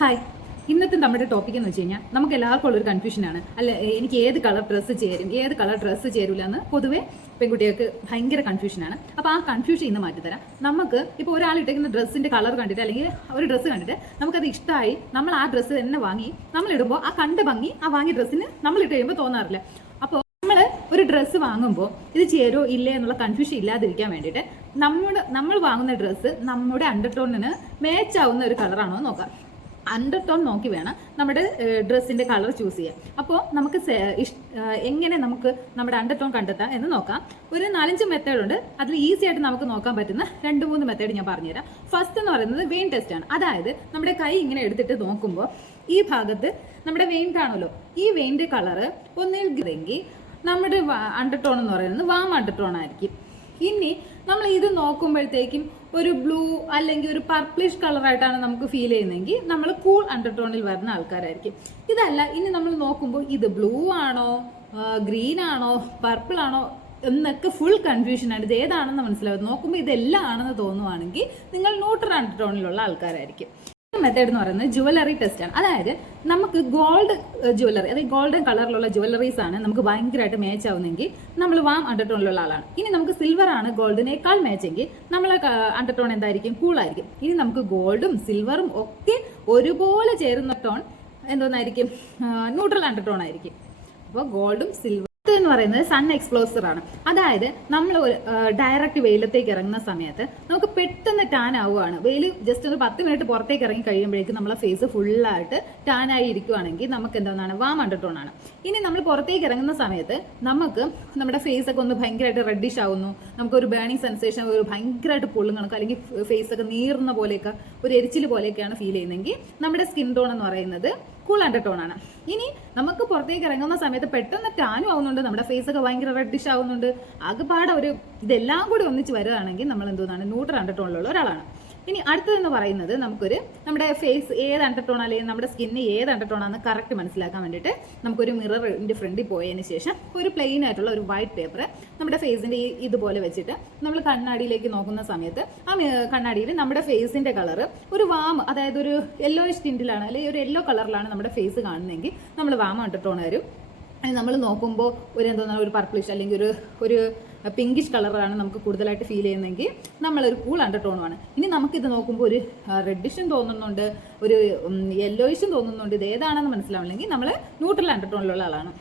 Hi, ഇന്നത്തെ നമ്മുടെ topic എന്ന് വെച്ച് കഴിഞ്ഞാൽ നമുക്ക് എല്ലാവർക്കും ഉള്ളൊരു കൺഫ്യൂഷനാണ്. അല്ല, എനിക്ക് ഏത് കളർ ഡ്രസ്സ് ചേരും, ഏത് കളർ ഡ്രസ്സ് ചേരില്ല എന്ന് പൊതുവേ പെൺകുട്ടികൾക്ക് ഭയങ്കര കൺഫ്യൂഷനാണ്. അപ്പോൾ ആ കൺഫ്യൂഷൻ ഇന്ന് മാറ്റിത്തരാം. നമുക്ക് ഇപ്പോൾ ഒരാൾ ഇട്ടേക്കുന്ന ഡ്രസ്സിൻ്റെ കളർ കണ്ടിട്ട് അല്ലെങ്കിൽ ഒരു ഡ്രസ്സ് കണ്ടിട്ട് നമുക്കത് ഇഷ്ടമായി, നമ്മൾ ആ ഡ്രസ്സ് തന്നെ വാങ്ങി നമ്മളിടുമ്പോൾ ആ കണ്ട ഭംഗി ആ വാങ്ങിയ ഡ്രസ്സിന് നമ്മളിട്ട് കഴിയുമ്പോൾ തോന്നാറില്ല. അപ്പോൾ നമ്മൾ ഒരു ഡ്രസ്സ് വാങ്ങുമ്പോൾ ഇത് ചേരോ ഇല്ലേ എന്നുള്ള കൺഫ്യൂഷൻ ഇല്ലാതിരിക്കാൻ വേണ്ടിയിട്ട് നമ്മൾ വാങ്ങുന്ന ഡ്രസ്സ് നമ്മുടെ അണ്ടർടോണിന് മാച്ചാവുന്ന ഒരു കളറാണോ നോക്കാം. അണ്ടർടോൺ നോക്കി വേണം നമ്മുടെ ഡ്രസ്സിൻ്റെ കളർ ചൂസ് ചെയ്യാൻ. അപ്പോൾ നമുക്ക് എങ്ങനെ നമുക്ക് നമ്മുടെ അണ്ടർടോൺ കണ്ടെത്താം എന്ന് നോക്കാം. ഒരു 4-5 മെത്തേഡുണ്ട്. അതിൽ ഈസി ആയിട്ട് നമുക്ക് നോക്കാൻ പറ്റുന്ന 2-3 മെത്തേഡ് ഞാൻ പറഞ്ഞുതരാം. ഫസ്റ്റ് എന്ന് പറയുന്നത് വെയിൻ ടെസ്റ്റ് ആണ്. അതായത് നമ്മുടെ കൈ ഇങ്ങനെ എടുത്തിട്ട് നോക്കുമ്പോൾ ഈ ഭാഗത്ത് നമ്മുടെ വെയിൻ കാണുമല്ലോ, ഈ വെയിൻ്റെ കളറ് ഒന്നില്ലെങ്കിൽ നമ്മുടെ അണ്ടർടോൺ എന്ന് പറയുന്നത് വാം അണ്ടർടോൺ ആയിരിക്കും. ഇനി നമ്മൾ ഇത് നോക്കുമ്പോഴത്തേക്കും ഒരു ബ്ലൂ അല്ലെങ്കിൽ ഒരു പർപ്പിളിഷ് കളറായിട്ടാണ് നമുക്ക് ഫീൽ ചെയ്യുന്നതെങ്കിൽ നമ്മൾ കൂൾ അണ്ടർടോണിൽ വരുന്ന ആൾക്കാരായിരിക്കും. ഇതല്ല, ഇനി നമ്മൾ നോക്കുമ്പോൾ ഇത് ബ്ലൂ ആണോ ഗ്രീൻ ആണോ പർപ്പിൾ ആണോ എന്നൊക്കെ ഫുൾ കൺഫ്യൂഷനാണ്. ഇത് ഏതാണെന്ന് മനസ്സിലാവും. നോക്കുമ്പോൾ ഇതെല്ലാം ആണെന്ന് തോന്നുവാണെങ്കിൽ നിങ്ങൾ ന്യൂട്രൽ അണ്ടർടോണിലുള്ള ആൾക്കാരായിരിക്കും. മെത്തേഡ് എന്ന് പറയുന്നത് ജുവലറി ടെസ്റ്റ് ആണ്. അതായത് നമുക്ക് ഗോൾഡ് ജുവലറി, അതായത് ഗോൾഡൻ കളറിലുള്ള ജുവലറീസ് ആണ് നമുക്ക് ഭയങ്കരമായിട്ട് മാച്ച് ആവുന്നെങ്കിൽ നമ്മൾ വാം അണ്ടർടോണിലുള്ള ആളാണ്. ഇനി നമുക്ക് സിൽവർ ആണ് ഗോൾഡിനേക്കാൾ മാച്ചെങ്കിൽ നമ്മളെ അണ്ടർടോൺ എന്തായിരിക്കും? കൂളായിരിക്കും. ഇനി നമുക്ക് ഗോൾഡും സിൽവറും ഒക്കെ ഒരുപോലെ ചേരുന്ന ടോൺ എന്തോന്നായിരിക്കും? ന്യൂട്രൽ അണ്ടർടോൺ ആയിരിക്കും. അപ്പോൾ ഗോൾഡും സിൽവർ എന്ന് പറയുന്നത് സൺ എക്സ്പ്ലോസർ ആണ്. അതായത് നമ്മൾ ഡയറക്റ്റ് വെയിലത്തേക്ക് ഇറങ്ങുന്ന സമയത്ത് നമുക്ക് പെട്ടെന്ന് ടാൻ ആവുകയാണ്. വെയിൽ ജസ്റ്റ് ഒരു 10 മിനിറ്റ് പുറത്തേക്ക് ഇറങ്ങി കഴിയുമ്പോഴേക്കും നമ്മളെ ഫേസ് ഫുള്ളായിട്ട് ടാൻ ആയി ഇരിക്കുവാണെങ്കിൽ നമുക്ക് എന്താണ്? വാം അണ്ടർടോൺ ആണ്. ഇനി നമ്മൾ പുറത്തേക്ക് ഇറങ്ങുന്ന സമയത്ത് നമുക്ക് നമ്മുടെ ഫേസ് ഒക്കെ ഒന്ന് ഭയങ്കരമായിട്ട് റെഡിഷ് ആവുന്നു, നമുക്കൊരു ബേണിംഗ് സെൻസേഷൻ, ഒരു ഭയങ്കരമായിട്ട് പൊള്ളും കണക്ക്, അല്ലെങ്കിൽ ഫേസ് ഒക്കെ നീറുന്ന പോലെയൊക്കെ ഒരു എരിച്ചിൽ പോലെയൊക്കെയാണ് ഫീൽ ചെയ്യുന്നതെങ്കിൽ നമ്മുടെ സ്കിൻ ടോൺ എന്ന് പറയുന്നത് കൂൾ അണ്ടർടോൺ ആണ്. ഇനി നമുക്ക് പുറത്തേക്ക് ഇറങ്ങുന്ന സമയത്ത് പെട്ടെന്ന് ടാനും ആവുന്നുണ്ട്, നമ്മുടെ ഫേസ് ഒക്കെ ഭയങ്കര റെഡിഷ് ആവുന്നുണ്ട്, ആകെപ്പാടെ ഒരു ഇതെല്ലാം കൂടി ഒന്നിച്ച് വരുകയാണെങ്കിൽ നമ്മൾ എന്തോന്നാണ്? ന്യൂട്രൽ അണ്ടർടോണിലുള്ള ഒരാളാണ്. ഇനി അടുത്തതെന്ന് പറയുന്നത് നമ്മുടെ ഫേസ് ഏത് അണ്ടർടോൺ അല്ലെങ്കിൽ നമ്മുടെ സ്കിന്ന് ഏത് അണ്ടർടോണാണെന്ന് കറക്റ്റ് മനസ്സിലാക്കാൻ വേണ്ടിയിട്ട് നമുക്കൊരു മിററിൻ്റെ ഫ്രണ്ടിൽ പോയതിന് ശേഷം ഒരു പ്ലെയിൻ ആയിട്ടുള്ള ഒരു വൈറ്റ് പേപ്പർ നമ്മുടെ ഫേസിൻ്റെ ഇതുപോലെ വെച്ചിട്ട് നമ്മൾ കണ്ണാടിയിലേക്ക് നോക്കുന്ന സമയത്ത് ആ കണ്ണാടിയിൽ നമ്മുടെ ഫേസിൻ്റെ കളറ് ഒരു വാം, അതായത് ഒരു യെല്ലോയിഷ് ടിൻറ്റിലാണ് അല്ലെങ്കിൽ ഒരു യെല്ലോ കളറിലാണ് നമ്മുടെ ഫേസ് കാണുന്നതെങ്കിൽ നമ്മൾ വാം അണ്ടർടോൺ വരും. നമ്മൾ നോക്കുമ്പോൾ ഒരു പർപ്പിളിഷ് അല്ലെങ്കിൽ ഒരു പിങ്കിഷ് കളറാണ് നമുക്ക് കൂടുതലായിട്ട് ഫീൽ ചെയ്യുന്നതെങ്കിൽ നമ്മളൊരു കൂൾ അണ്ടർടോണുമാണ്. ഇനി നമുക്കിത് നോക്കുമ്പോൾ ഒരു റെഡിഷും തോന്നുന്നുണ്ട്, ഒരു യെല്ലോയിഷും തോന്നുന്നുണ്ട്. ഇത് ഏതാണെന്ന് മനസ്സിലാവില്ലെങ്കിൽ നമ്മൾ ന്യൂട്രൽ അണ്ടർടോണിലുള്ള ആളാണ്.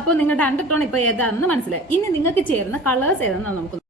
അപ്പോൾ നിങ്ങളുടെ അണ്ടർടോൺ ഇപ്പോൾ ഏതാണെന്ന് മനസ്സിലായി. ഇനി നിങ്ങൾക്ക് ചേരുന്ന കളേഴ്സ് ഏതാണെന്ന് നമുക്ക്